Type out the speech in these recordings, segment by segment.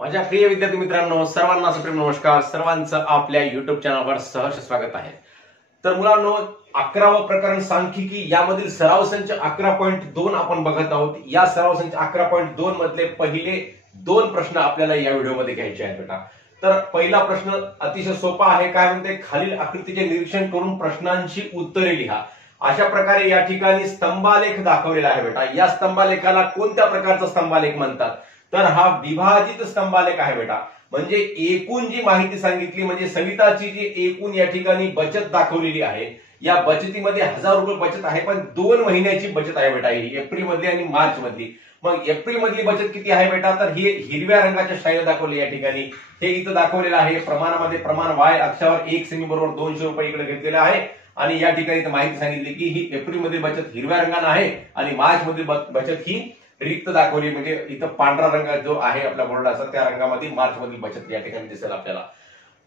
माझ्या प्रिय विद्यार्थी मित्रांनो, सर्वांना सुप्रेम नमस्कार. सर्वांचं आपल्या युट्यूब चॅनलवर सहर्ष स्वागत आहे. तर मुलांनो, 11व प्रकरण सांख्यिकी यामधील सराव संच 11.2 आपण बघत आहोत. या सराव संच 11.2 मधले पहिले 2 प्रश्न आपल्याला या व्हिडिओमध्ये घ्यायचे आहेत बेटा. तर पहिला प्रश्न अतिशय सोपा आहे. काय म्हणते, खालील आकृतीचे निरीक्षण करून प्रश्नांची उत्तरे लिहा. अशा प्रकारे या ठिकाणी स्तंभालेख दाखवलेला आहे बेटा. या स्तंभालेखाला कोणत्या प्रकारचा स्तंभालेख म्हणतात, तर हा विभाजित स्तंभालेख आहे बेटा. म्हणजे एकूण जी माहिती सांगितली, म्हणजे सविताची जी एकूण या ठिकाणी बचत दाखवलेली आहे, या बचतीमध्ये 1000 रुपये बचत आहे, पण 2 महिन्याची बचत आहे बेटा, ही एप्रिल मधली आणि मार्च मधली. मग एप्रिल मधली बचत किती आहे बेटा, तर ही हिरव्या रंगाच्या शाईने दाखवली या ठिकाणी. हे इथं दाखवलेलं आहे. प्रमाणामध्ये प्रमाण वाय अक्षावर 1 सेमी बरोबर 200 रुपये इकडे घेतलेलं आहे. आणि या ठिकाणी माहिती सांगितली की ही एप्रिल मधील बचत हिरव्या रंगाने आहे आणि मार्च मधील बचत ही रिक्त दाखवली. म्हणजे इथं पांढरा रंग जो आहे आपल्या बोर्डाचा, त्या रंगामध्ये मार्च मधील बचत या ठिकाणी दिसेल आपल्याला.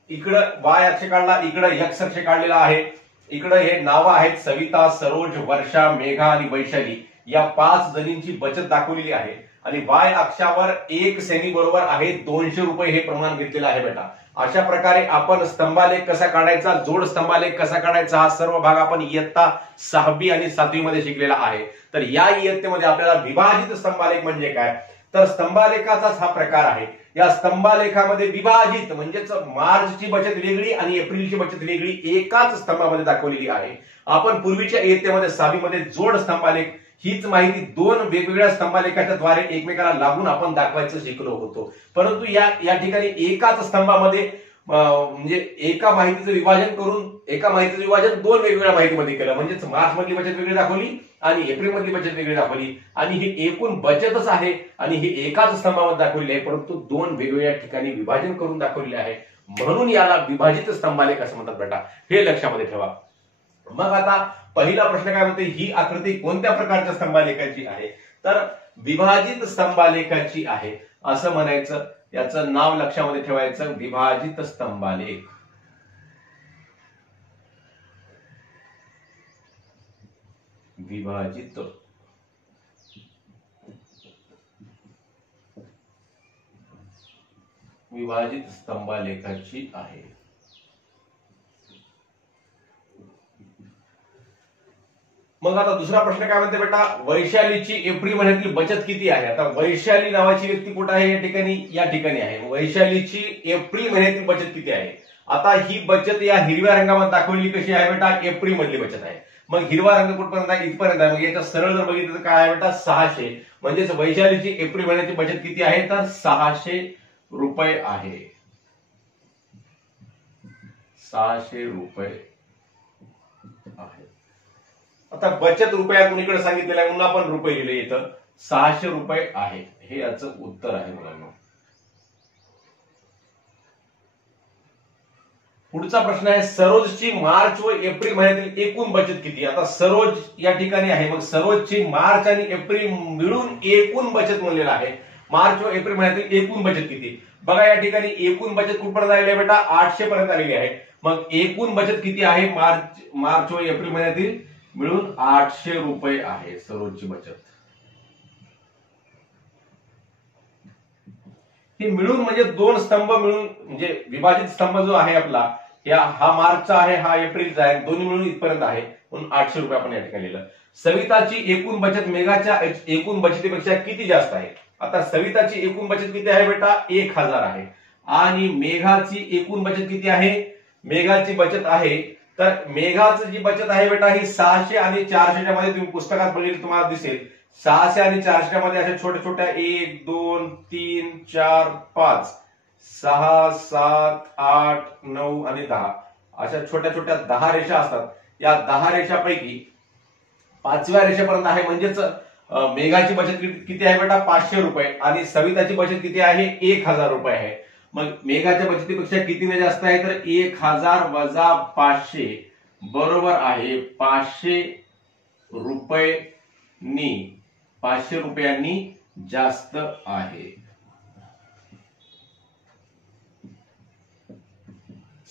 इकडं वाय अक्ष काढला, इकडं एक्स अक्ष काढलेला आहे. इकडं हे नावं आहेत सविता, सरोज, वर्षा, मेघा आणि वैशाली. या 5 जणींची बचत दाखवलेली आहे. आणि वाय अक्षावर 1 सेमी बरोबर आहे 200 रुपये हे प्रमाण घेतलेलं आहे बेटा. अशा प्रकारे आपण स्तंभालेख कसा काढायचा, जोड स्तंभालेख कसा काढायचा, हा सर्व भाग आपण इयत्ता 6वी आणि 7वी मध्ये शिकलेला आहे. तर या इयत्तेमध्ये आपल्याला विभाजित स्तंभालेख म्हणजे काय, तर स्तंभालेखाचाच हा प्रकार आहे. या स्तंभालेखामध्ये विभाजित म्हणजेच मार्चची बचत वेगळी आणि एप्रिलची बचत वेगळी एकाच स्तंभामध्ये दाखवलेली आहे. आपण पूर्वीच्या इयत्तेमध्ये 6वी मध्ये जोड स्तंभालेख हीच माहिती 2 वेगवेगळ्या स्तंभालेखाच्या द्वारे एकमेकाला लागून आपण दाखवायचं शिकलो होतो. परंतु या ठिकाणी एकाच स्तंभामध्ये म्हणजे एका माहितीचं विभाजन करून, एका माहितीचं विभाजन 2 वेगवेगळ्या माहितीमध्ये केलं. म्हणजेच मार्च मधली बचत वेगळी दाखवली आणि एप्रिल मधली बचत वेगळी दाखवली. आणि ही एकूण बचतच आहे आणि ही एकाच स्तंभामध्ये दाखवलेली आहे, परंतु 2 वेगवेगळ्या ठिकाणी विभाजन करून दाखवलेले आहे. म्हणून याला विभाजित स्तंभालेख असं म्हणतात बेटा. हे लक्षामध्ये ठेवा. मग आता पहिला प्रश्न काय म्हणते, ही आकृती कोणत्या प्रकारच्या स्तंभालेखाची आहे, तर विभाजित स्तंभालेखाची आहे असं म्हणायचं. याचं नाव लक्षामध्ये ठेवायचं, विभाजित स्तंभालेख. विभाजित विभाजित स्तंभालेखाची आहे. मग आता दुसरा प्रश्न काय म्हणते बेटा, वैशालीची एप्रिल महिन्यातील बचत किती आहे. आता वैशाली नावाची व्यक्ती कुठे आहे, या ठिकाणी आहे. वैशालीची एप्रिल महिन्यातील बचत किती आहे. आता ही बचत या हिरव्या रंगामध्ये दाखवलेली कशी आहे बेटा, एप्रिल मधली बचत आहे. मग हिरवा रंग कुठपर्यंत आहे, इथपर्यंत आहे. मग याच्या सरळ जर बघितलं तर काय आहे बेटा, 600. म्हणजेच वैशालीची एप्रिल महिन्याची बचत किती आहे, तर 600 रुपये आहे. 600 रुपये आहे. आता बचत रुपयातून इकडे सांगितलेलं आहे, म्हणून आपण रुपये लिहिले इथं. 600 रुपये आहे, हे याचं उत्तर आहे मुलांना. पुढचा प्रश्न आहे, सरोजची मार्च व एप्रिल महिन्यातील एकूण बचत किती. आता सरोज या ठिकाणी आहे, मग सरोजची मार्च आणि एप्रिल मिळून एकूण बचत म्हणलेला आहे. मार्च व एप्रिल महिन्यातील एकूण बचत किती. बघा या ठिकाणी एकूण बचत कुठपर्यंत आलेली आहे बेटा, 800 पर्यंत आलेली आहे. मग एकूण बचत किती आहे, मार्च व एप्रिल महिन्यातील मिळून 800 रुपये आहे सरोजची बचत. हे मिळून म्हणजे 2 स्तंभ मिळून, म्हणजे विभाजित स्तंभ जो आहे आपला, हा मार्चचा आहे, हा एप्रिलचा आहे, दोन्ही मिळून इथपर्यंत आहे, म्हणून 800 रुपये आपण या ठिकाणी लिहिलं. सविताची एकूण बचत मेघाच्या एकूण बचतीपेक्षा किती जास्त आहे. आता सविताची एकूण बचत किती आहे बेटा, 1000 आहे. आणि मेघाची एकूण बचत किती आहे, मेघाची बचत आहे, तर मेघाची जी बचत आहे बेटा ही 600 आणि 400च्या मध्ये, तुम्ही पुस्तकात बघितलं तुम्हाला दिसेल 600 आणि 400 मध्ये अशा छोट्या छोट्या 1 2 3 4 5 6 7 8 9 आणि 10 अशा छोट्या छोट्या 10 रेषा असतात. या 10 रेषापैकी 5व्या रेषेपर्यंत आहे. म्हणजेच मेघाची बचत किती आहे बेटा, 500 रुपये आणि सविताची बचत किती आहे, 1000 रुपये आहे. मग मेघाच्या बचतीपेक्षा कितीने जास्त आहे, तर 1000 वजा 500 बरोबर आहे 500 रुपयांनी जास्त आहे.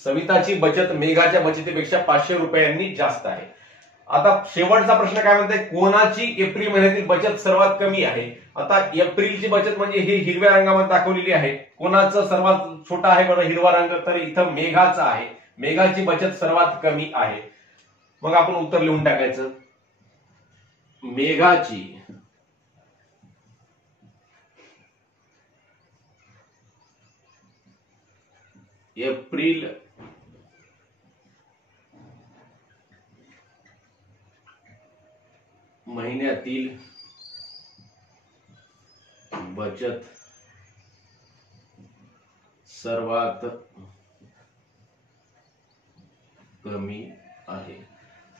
सविताची बचत मेघाच्या बचतीपेक्षा 500 रुपयांनी जास्त आहे. आता शेवटचा प्रश्न काय म्हणते, कोणाची एप्रिल महिन्यातील बचत सर्वात कमी आहे? आता एप्रिलची बचत म्हणजे ही हिरव्या रंगामध्ये दाखवलेली आहे. कोणाचं सर्वात छोटा आहे बरं हिरवा रंग, तर इथं मेघाचा आहे. मेघाची बचत सर्वात कमी आहे. मग आपण उत्तर लिहून टाकायचं, मेघाची एप्रिल महिन्यातील बचत सर्वात कमी आहे.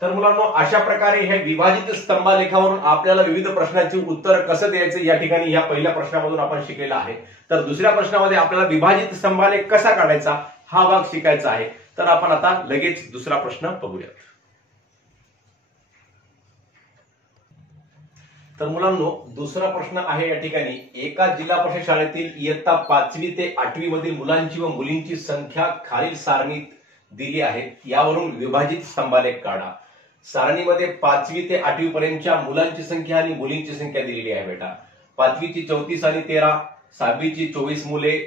तर मुलांनो, अशा प्रकारे हे विभाजित स्तंभालेखावरून आपल्याला विविध प्रश्नांची उत्तर कसं द्यायचं या ठिकाणी या पहिल्या प्रश्नामधून आपण शिकलेलं आहे. तर दुसऱ्या प्रश्नामध्ये आपल्याला विभाजित स्तंभालेख कसा काढायचा हा भाग शिकायचा आहे. तर आपण आता लगेच दुसरा प्रश्न बघूया. तर मुलांनो, दुसरा प्रश्न आहे या ठिकाणी, एका जिल्हा परिषद शाळेतील इयत्ता 5वी ते 8वी मधील मुलांची व मुलींची संख्या खालील सारणीत दिली आहे. यावरून विभाजित स्तंभालेख काढा. सारणीमध्ये 5वी ते 8वी पर्यंतच्या मुलांची संख्या आणि मुलींची संख्या दिलेली आहे बेटा. 5वीची 34 आणि 13, 6वीची 24 मुले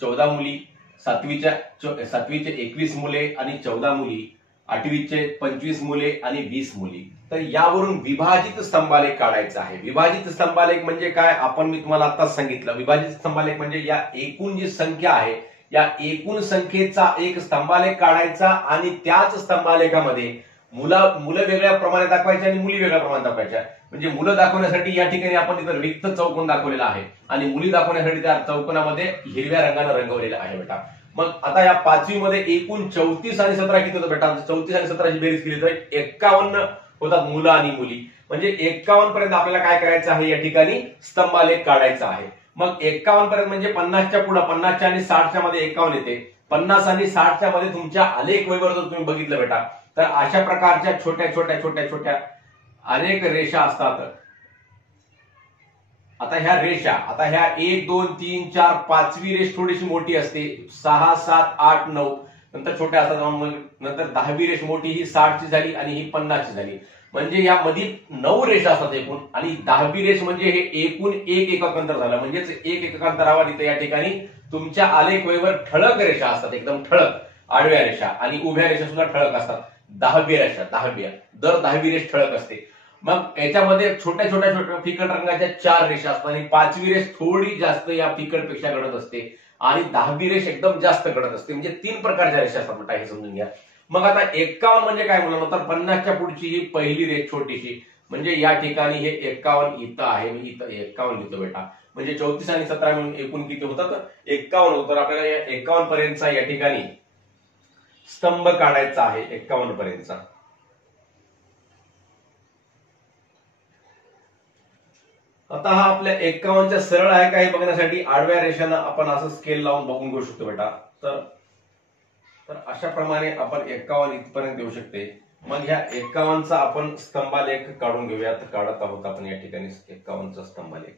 14 मुली, 7वीचे 21 मुले आणि 14 मुली, 8वीचे 25 मुले आणि 20 मुली. तर यावरून विभाजित स्तंभालेख काढायचा आहे. विभाजित स्तंभालेख म्हणजे काय, मी तुम्हाला आताच सांगितलं. विभाजित स्तंभालेख म्हणजे या एकूण जी संख्या आहे या एकूण संख्येचा एक स्तंभालेख काढायचा आणि त्याच स्तंभालेखामध्ये मुलं वेगळ्या प्रमाणे दाखवायचे आणि मुली वेगळ्या प्रमाणात दाखवायच्या. म्हणजे मुलं दाखवण्यासाठी या ठिकाणी आपण इथं रिक्त चौकोन दाखवलेला आहे आणि मुली दाखवण्यासाठी त्या चौकोनामध्ये हिरव्या रंगाने रंगवलेला आहे बेटा. मग आता या 5वी मध्ये एकूण 34 आणि 17 किती होतं बेटा? 34 आणि 17ची बेरीज केली तर 51 होतात मुलं आणि मुली. म्हणजे 51 पर्यंत आपल्याला काय करायचं आहे, या ठिकाणी स्तंभालेख काढायचा आहे. मग 51 पर्यंत म्हणजे 50च्या पुढे 50च्या आणि 60च्या मध्ये 51 येते. 50 आणि 60च्या मध्ये तुमच्या आलेख वहीवर जर तुम्ही बघितलं बेटा तर अशा प्रकारच्या छोट्या छोट्या छोट्या छोट्या अनेक रेषा असतात. आता ह्या रेषा, आता ह्या 1 2 3 4 5वी रेष थोडीशी मोठी असते, 6 7 8 9 नंतर छोट्या असतात. नंतर 10वी रेष मोठी, ही 60ची झाली आणि ही 50ची झाली. म्हणजे या मध्ये 9 रेषा असतात एकूण, आणि 10वी रेष म्हणजे हे एकूण एक एकक अंतर झालं. म्हणजेच एक एकक अंतरावर इथे या ठिकाणी तुमच्या आलेख वहीवर ठळक रेषा असतात, एकदम ठळक आडव्या रेषा, आणि उभ्या रेषा सुद्धा ठळक असतात. 10वी रेषा, 10वी दर 10वी रेष ठळक असते. मग याच्यामध्ये छोट्या छोट्या छोट्या फिकट रंगाच्या 4 रेषा असतात आणि 5वी रेष थोडी जास्त या फिकट पेक्षा घडत असते आणि 10वी रेष एकदम जास्त घडत असते. म्हणजे 3 प्रकारच्या रेषा असतात बेटा, हे समजून घ्या. मग आता 51 म्हणजे काय मुलांना, तर 50च्या पुढची ही पहिली रेष छोटीशी, म्हणजे या ठिकाणी हे 51 इथं आहे, मी इथं 51 लिहितो बेटा. म्हणजे 34 आणि 17 मिळून एकूण किती होतात, 51 होतं. आपल्याला या 51 पर्यंतचा या ठिकाणी स्तंभ काढायचा आहे, 51 पर्यंतचा. आता हा आपल्या 51च्या सरळ आहे का हे बघण्यासाठी आडव्या रेषानं आपण असं स्केल लावून बघून घेऊ शकतो बेटा. तर अशा प्रमाणे आपण 51 इथपर्यंत येऊ शकते. मग ह्या 51चा आपण स्तंभालेख काढून घेऊयात. काढत आहोत आपण या ठिकाणी 51चा स्तंभालेख.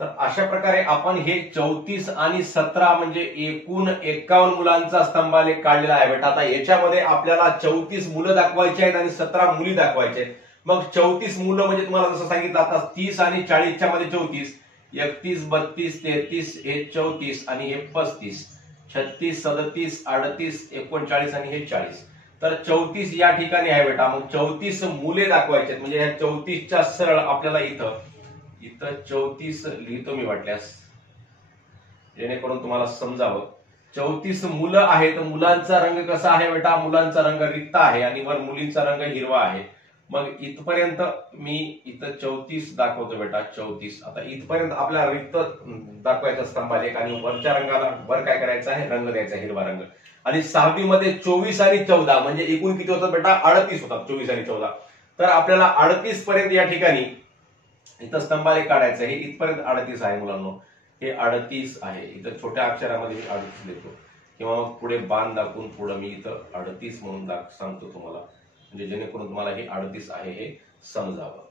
तर अशा प्रकारे आपण हे 34 आणि 17 म्हणजे एकूण 51 मुलांचा स्तंभालेख काढलेला आहे बेटा. आता याच्यामध्ये आपल्याला 34 मुलं दाखवायची आहेत आणि 17 मुली दाखवायच्या आहेत. मग 34 मुलं म्हणजे तुम्हाला जसं सांगितलं आता 30 आणि 40च्या मध्ये 34, 31 32 33 हे 34 आणि हे 35, 36 37 38 39 आणि हे 40. तर 34 या ठिकाणी आहे बेटा. मग 34 मुले दाखवायचे आहेत. म्हणजे ह्या 34च्या सरळ आपल्याला इथं 34 लिहितो मी वाटल्यास, जेणेकरून तुम्हाला समजावं. 34 मुलं आहेत. मुलांचा रंग कसा आहे बेटा, मुलांचा रंग रिक्त आहे आणि वर मुलींचा रंग हिरवा आहे. मग इथपर्यंत मी इथं 34 दाखवतो बेटा, 34. आता इथपर्यंत आपल्याला रिक्त दाखवायचा स्तंभालेख आणि वरच्या रंगाला वर काय करायचं आहे, रंग द्यायचा, हिरवा रंग. आणि 6वी मध्ये 24 आणि 14 म्हणजे एकूण किती होतात बेटा, 38 होतात. 24 आणि 14. तर आपल्याला 38 पर्यंत या ठिकाणी इथं स्तंभालेख काढायचं आहे. इथपर्यंत 38 आहे मुलांनो, हे 38 आहे. इथं छोट्या अक्षरामध्ये मी 38 लिहितो किंवा मग पुढे बाण दाखवून पुढे मी इथं 38 म्हणून सांगतो तुम्हाला, म्हणजे जेणेकरून तुम्हाला हे 38 आहे हे समजावं.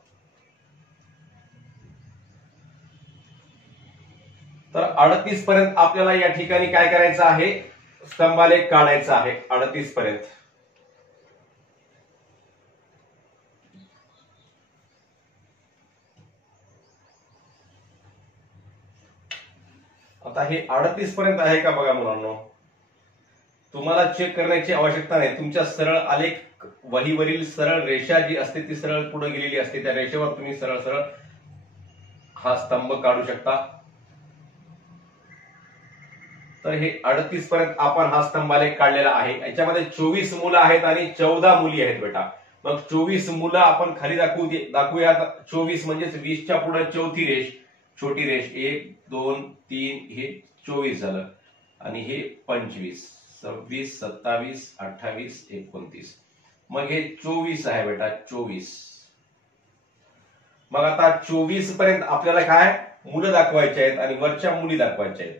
तर 38 पर्यंत आपल्याला या ठिकाणी काय करायचं आहे, स्तंभालेख काढायचा आहे 38 पर्यंत. आता हे 38 पर्यंत आहे का बघा मुलांनो, तुम्हाला चेक करण्याची आवश्यकता नाही. तुमच्या सरळ आलेख वहीवरील सरळ रेषा जी असते ती सरळ पुढे गेलेली असते, त्या रेषेवर तुम्ही सरळ सरळ हा स्तंभ काढू शकता. तर हे 38 पर्यंत आपण हा स्तंभालेख काढलेला आहे. याच्यामध्ये 24 मुलं आहेत आणि 14 मुली आहेत बेटा. मग 24 मुलं आपण खाली दाखवूया. 24 म्हणजेच 20च्या पुढे चौथी रेष, छोटी रेष 1 2 3, हे 24 झालं. आणि हे 25 26 27 28 29, मग हे 24 आहे बेटा, 24. मग आता 24 पर्यंत आपल्याला काय मुलं दाखवायचे आहेत आणि वरच्या मुली दाखवायच्या आहेत.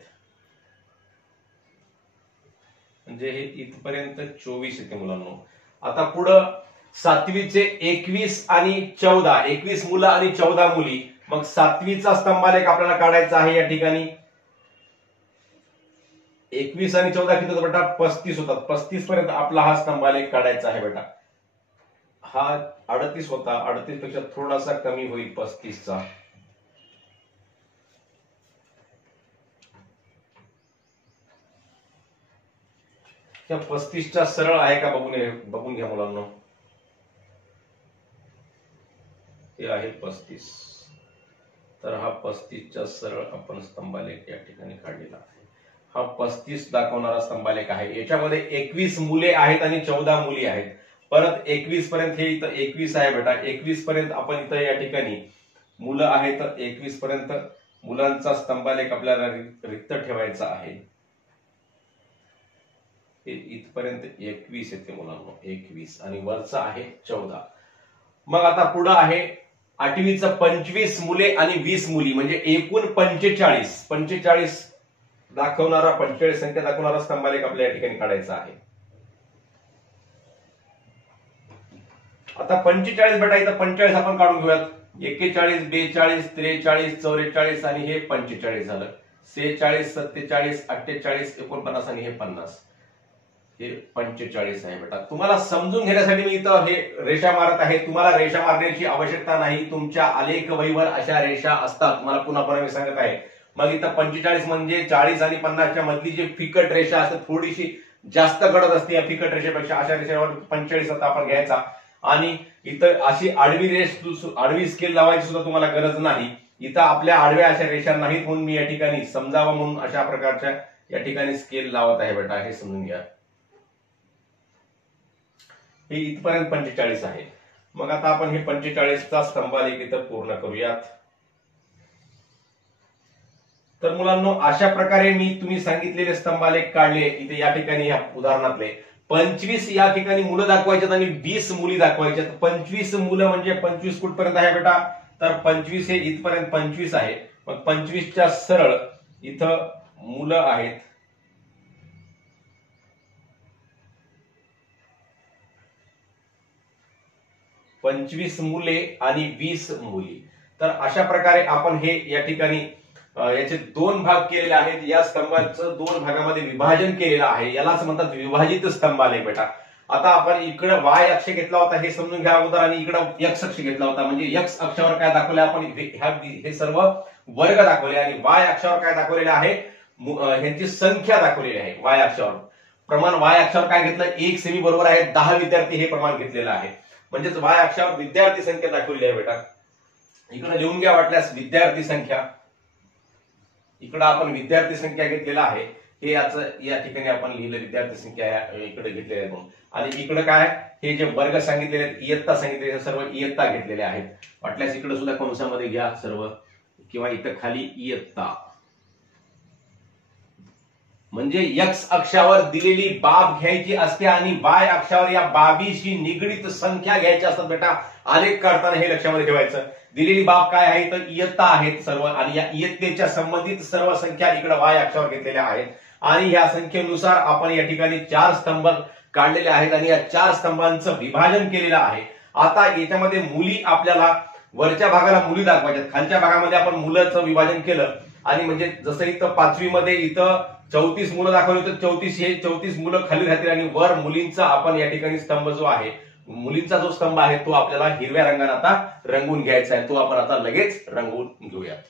म्हणजे हे इथपर्यंत 24 येते मुलांना. आता पुढं 7वीचे 21 आणि 14, 21 मुलं आणि 14 मुली. मग 7वीचा स्तंभालेख आपल्याला काढायचा आहे या ठिकाणी. 21 आणि 14 किती होतात बेटा, 35 होतात. 35 पर्यंत आपला हा स्तंभालेख काढायचा आहे बेटा. हा 38 होता, 38 पेक्षा थोडासा कमी होईल 35चा. त्या 35च्या सरळ आहे का बघून घ्या मुलांना. हे आहे 35. तर हा 35च्या सरळ आपण स्तंभालेख या ठिकाणी काढलेला आहे. हा 35 दाखवणारा स्तंभालेख आहे. याच्यामध्ये 21 मुले आहेत आणि 14 मुली आहेत. परत 21 पर्यंत हे इथं 21 आहे बेटा. 21 पर्यंत आपण इथं या ठिकाणी मुलं आहेत. 21 पर्यंत मुलांचा स्तंभालेख आपल्याला रिक्त ठेवायचा आहे. हे इथपर्यंत 21 येते मुलांना, 21 आणि वरचा आहे 14. मग आता पुढे आहे 8वीचं 25 मुले आणि 20 मुली, म्हणजे एकूण 45 दाखवणारा, 45 संख्या दाखवणारा स्तंभालेख आपल्या या ठिकाणी काढायचा आहे. आता 45 बेटा, इथं 45 आपण काढून घेऊयात. 41 42 43 44 आणि हे 45 झालं. 46 47 48 49 आणि हे 50, हे 45 आहे बेटा. तुम्हाला समजून घेण्यासाठी मी इथं हे रेषा मारत आहे. तुम्हाला रेषा मारण्याची आवश्यकता नाही. तुमच्या आलेख वहीवर अशा रेषा असतात. तुम्हाला पुन्हा मी सांगत आहे. मग इथं 45 म्हणजे 40 आणि 50च्या मधली जी फिकट रेषा असते, थोडीशी जास्त गडद असते या फिकट रेषेपेक्षा. अशा रेषेवर 45 आता आपण घ्यायचा. आणि इथं अशी आडवी स्केल लावायची सुद्धा तुम्हाला गरज नाही. इथं आपल्या आडव्या अशा रेषा नाहीत, म्हणून मी या ठिकाणी समजावं म्हणून अशा प्रकारच्या या ठिकाणी स्केल लावत आहे बेटा. हे समजून घ्या. हे इथपर्यंत 45 आहे. मग आता आपण हे 45चा स्तंभालेख इथं पूर्ण करूयात. तर मुलांनो, अशा प्रकारे तुम्ही सांगितलेले स्तंभालेख काढले. इथे या ठिकाणी या उदाहरणातले 25 या ठिकाणी मुलं दाखवायच्यात आणि 20 मुली दाखवायच्यात. 25 मुलं म्हणजे 25 कुठपर्यंत आहे बेटा, तर 25 हे इथपर्यंत 25 आहे. मग 25च्या सरळ इथं मुलं आहेत. पंचवीस मुले आणि 20 मुली. तर अशा प्रकारे आपण हे या ठिकाणी याचे 2 भाग केलेले आहेत. या स्तंभाचं 2 भागामध्ये विभाजन केलेलं आहे. यालाच म्हणतात विभाजित स्तंभालेख बेटा. आता आपण इकडे वाय अक्ष घेतला होता हे समजून घ्या अगोदर, आणि इकडे एक्स अक्ष घेतला होता. म्हणजे एक्स अक्षावर काय दाखवले आपण, हे सर्व वर्ग दाखवले, आणि वाय अक्षावर काय दाखवलेले आहे, ह्यांची संख्या दाखवलेली आहे. वाय अक्षावर प्रमाण, वाय अक्षावर काय घेतलं, 1 सेमी बरोबर आहे 10 विद्यार्थी हे प्रमाण घेतलेलं आहे. म्हणजेच वाय अक्षावर विद्यार्थी संख्या दाखवलेली आहे बेटा. इकडे लिहून घ्या वाटल्यास विद्यार्थी संख्या. इकडे आपण विद्यार्थी संख्या घेतलेला आहे. हे याचं या ठिकाणी आपण लिहिलं विद्यार्थी संख्या इकडे घेतलेले आहे म्हणून. आणि इकडे काय, हे जे वर्ग सांगितलेले आहेत, इयत्ता सांगितलेले सर्व इयत्ता घेतलेले आहेत. वाटल्यास इकडे सुद्धा कंसामध्ये घ्या सर्व, किंवा इथं खाली इयत्ता. म्हणजे एक्स अक्षावर दिलेली बाब घ्यायची असते आणि वाय अक्षावर या बाबीशी निगडीत संख्या घ्यायच्या असतात बेटा. आलेख काढताना हे लक्षामध्ये ठेवायचं. दिलेली बाब काय आहे, तर इयत्ता आहेत सर्व, आणि या इयत्तेच्या संबंधित सर्व संख्या इकडे वाय अक्षावर घेतलेल्या आहेत. आणि या संख्येनुसार आपण या ठिकाणी 4 स्तंभ काढलेले आहेत आणि या 4 स्तंभांचं विभाजन केलेलं आहे. आता याच्यामध्ये मुली, आपल्याला वरच्या भागाला मुली दाखवायच्यात, खालच्या भागामध्ये आपण मुलाचं विभाजन केलं. आणि म्हणजे जसं इथं 5वी मध्ये इथं 34 मुलं दाखवली तर 34 मुलं खाली राहतील आणि वर मुलींचा आपण या ठिकाणी स्तंभ जो आहे, मुलींचा जो स्तंभ आहे तो आपल्याला हिरव्या रंगाने आता रंगवून घ्यायचा आहे, तो आपण आता लगेच रंगवून घेऊयात.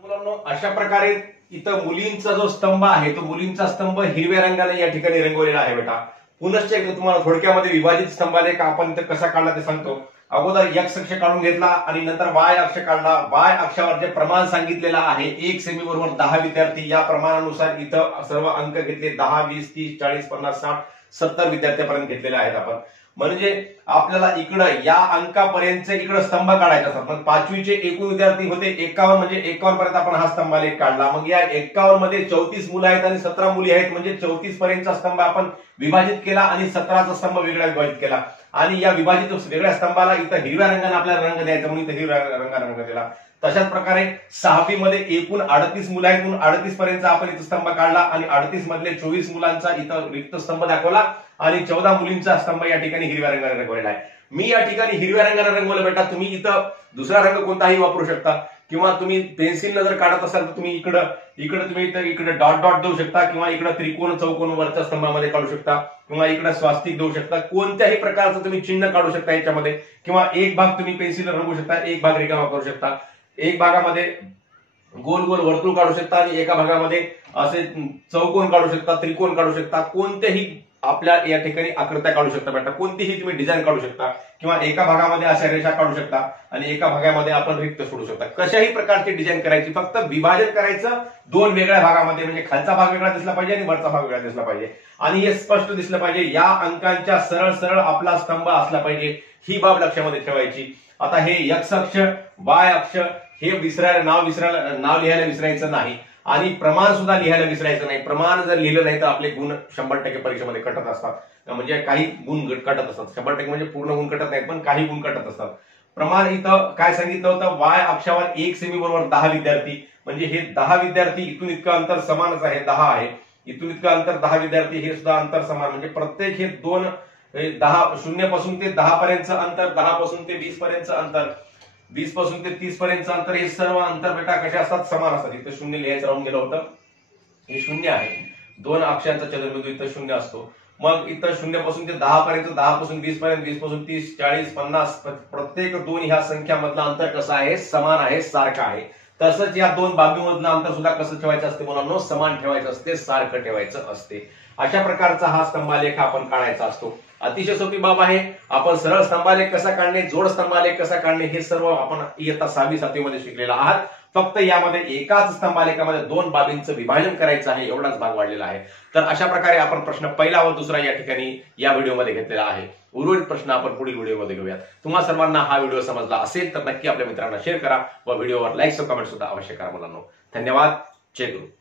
मुलांनो, अशा प्रकारे इथं मुलींचा जो स्तंभ आहे तो मुलींचा स्तंभ हिरव्या रंगाने या ठिकाणी रंगवलेला आहे बेटा. पुनश्च एकदा तुम्हाला थोडक्यामध्ये विभाजित स्तंभालेख आपण इथं कसा काढला ते सांगतो. अगोदर एक्स अक्ष काढून घेतला आणि नंतर वाय अक्ष काढला. वाय अक्षावर जे प्रमाण सांगितलेलं आहे 1 सेमी बरोबर 10 विद्यार्थी, या प्रमाणानुसार इथं सर्व अंक घेतले 10, 20, 30, 40, 50, 60, 70 विद्यार्थ्यापर्यंत घेतलेले आहेत आपण. म्हणजे आपल्याला इकडं या अंकापर्यंत इकडं स्तंभ काढायचा असतात. पण 5वीचे एकूण विद्यार्थी होते 51, म्हणजे 51 पर्यंत आपण हा स्तंभालेख काढला. मग या 51 मध्ये 34 मुलं आहेत आणि 17 मुली आहेत, म्हणजे 34 पर्यंतचा स्तंभ आपण विभाजित केला आणि 17चा स्तंभ वेगळा विभाजित केला. आणि या विभाजित वेगळ्या स्तंभाला इथं हिरव्या रंगाने आपल्याला रंग द्यायचा म्हणून इथं हिरव्या रंगाने रंग दिला. तशाच प्रकारे 6वी मध्ये एकूण 38 मुलं आहेत म्हणून 38 पर्यंत आपण इथं स्तंभ काढला आणि 38 मधले 24 मुलांचा इथं रिक्त स्तंभ दाखवला आणि 14 मुलींचा स्तंभ या ठिकाणी हिरव्या रंगाने रंगवलेला आहे. मी या ठिकाणी हिरव्या रंगाने रंगवलं बेटा. तुम्ही इथं दुसरा रंग कोणताही वापरू शकता किंवा तुम्ही पेन्सिलनं जर काढत असाल तर तुम्ही इकडं तुम्ही इकडे डॉट डॉट देऊ शकता किंवा इकडे त्रिकोण चौकोन वरच्या स्तंभामध्ये काढू शकता किंवा इकडे स्वास्तिक देऊ शकता. कोणत्याही प्रकारचं तुम्ही चिन्ह काढू शकता याच्यामध्ये किंवा एक भाग तुम्ही पेन्सिलनं रंगवू शकता, एक भाग रिकामा करू शकता. एक भागामध्ये गोल गोल वर्तुळ काढू शकता आणि एका भागामध्ये असे चौकोन काढू शकता, त्रिकोण काढू शकता. कोणतेही आपल्या या ठिकाणी आकृत्या काढू शकता बेटा. कोणतीही तुम्ही डिझाईन काढू शकता किंवा एका भागामध्ये अशा रेषा काढू शकता आणि एका भागामध्ये आपण रिक्त सोडू शकता. कशाही प्रकारची डिझाईन करायची, फक्त विभाजन करायचं 2 वेगळ्या भागामध्ये. म्हणजे खालचा भाग वेगळा दिसला पाहिजे आणि वरचा भाग वेगळा दिसला पाहिजे आणि हे स्पष्ट दिसलं पाहिजे. या अंकांच्या सरळ सरळ आपला स्तंभ असला पाहिजे, ही बाब लक्षामध्ये ठेवायची. आता हे एक्स अक्ष, वाय अक्ष हे नाव लिहायला विसरायचं नाही आणि प्रमाण सुद्धा लिहायला विसरायचं नाही. प्रमाण जर लिहिलं नाही तर आपले गुण 100% परीक्षेमध्ये कटत असतात. म्हणजे काही गुण कटत असतात. 100% म्हणजे पूर्ण गुण कटत नाहीत पण काही गुण कटत असतात. प्रमाण इथं काय सांगितलं होतं, वाय अक्षावर 1 सेमी बरोबर 10 विद्यार्थी, म्हणजे हे 10 विद्यार्थी इथून इतकं अंतर समानच आहे, 10 आहे. इथून इतकं अंतर 10 विद्यार्थी हे सुद्धा अंतर समान, म्हणजे प्रत्येक हे 10 शून्यापासून ते 10 पर्यंतचं अंतर, 10 पासून ते 20 पर्यंतचं अंतर, 20 पासून ते 30 पर्यंतचं अंतर, हे सर्व अंतर बेटा कसे असतात, समान असतात. इथं शून्य लिहायचं राहून गेलं होतं, हे शून्य आहे. 2 अक्षांचा चतुर्बिंदू इथं शून्य असतो. मग इथं 0 पासून ते 10 पर्यंत, 10 पासून 20 पर्यंत, 20 पासून 30, 40, 50 प्रत्येक 2 ह्या संख्यामधलं अंतर कसं आहे, समान आहे, सारखं आहे. तसंच या 2 बाजूमधलं अंतर सुद्धा कसं ठेवायचं असते मुलांनो, समान ठेवायचं असते, सारखं ठेवायचं असते. अशा प्रकारचा हा स्तंभालेख आपण काढायचा असतो. अतिशय सोपी बाब आहे. आपण सरळ स्तंभालेख कसा काढणे, जोड स्तंभालेख कसा काढणे हे सर्व आपण इयत्ता 6वी 7वी मध्ये शिकलेला आहात. फक्त यामध्ये एकाच स्तंभालेखामध्ये 2 बाबींचं विभाजन करायचं आहे, एवढाच भाग वाढलेला आहे. तर अशा प्रकारे आपण प्रश्न पहिला व दुसरा या ठिकाणी या व्हिडिओमध्ये घेतलेला आहे. उर्वरित प्रश्न आपण पुढील व्हिडिओमध्ये घेऊयात. तुम्हा सर्वांना हा व्हिडिओ समजला असेल तर नक्की आपल्या मित्रांना शेअर करा व व्हिडिओवर लाईक व कमेंट सुद्धा अवश्य करा मुलांनो. धन्यवाद. जय गुरु.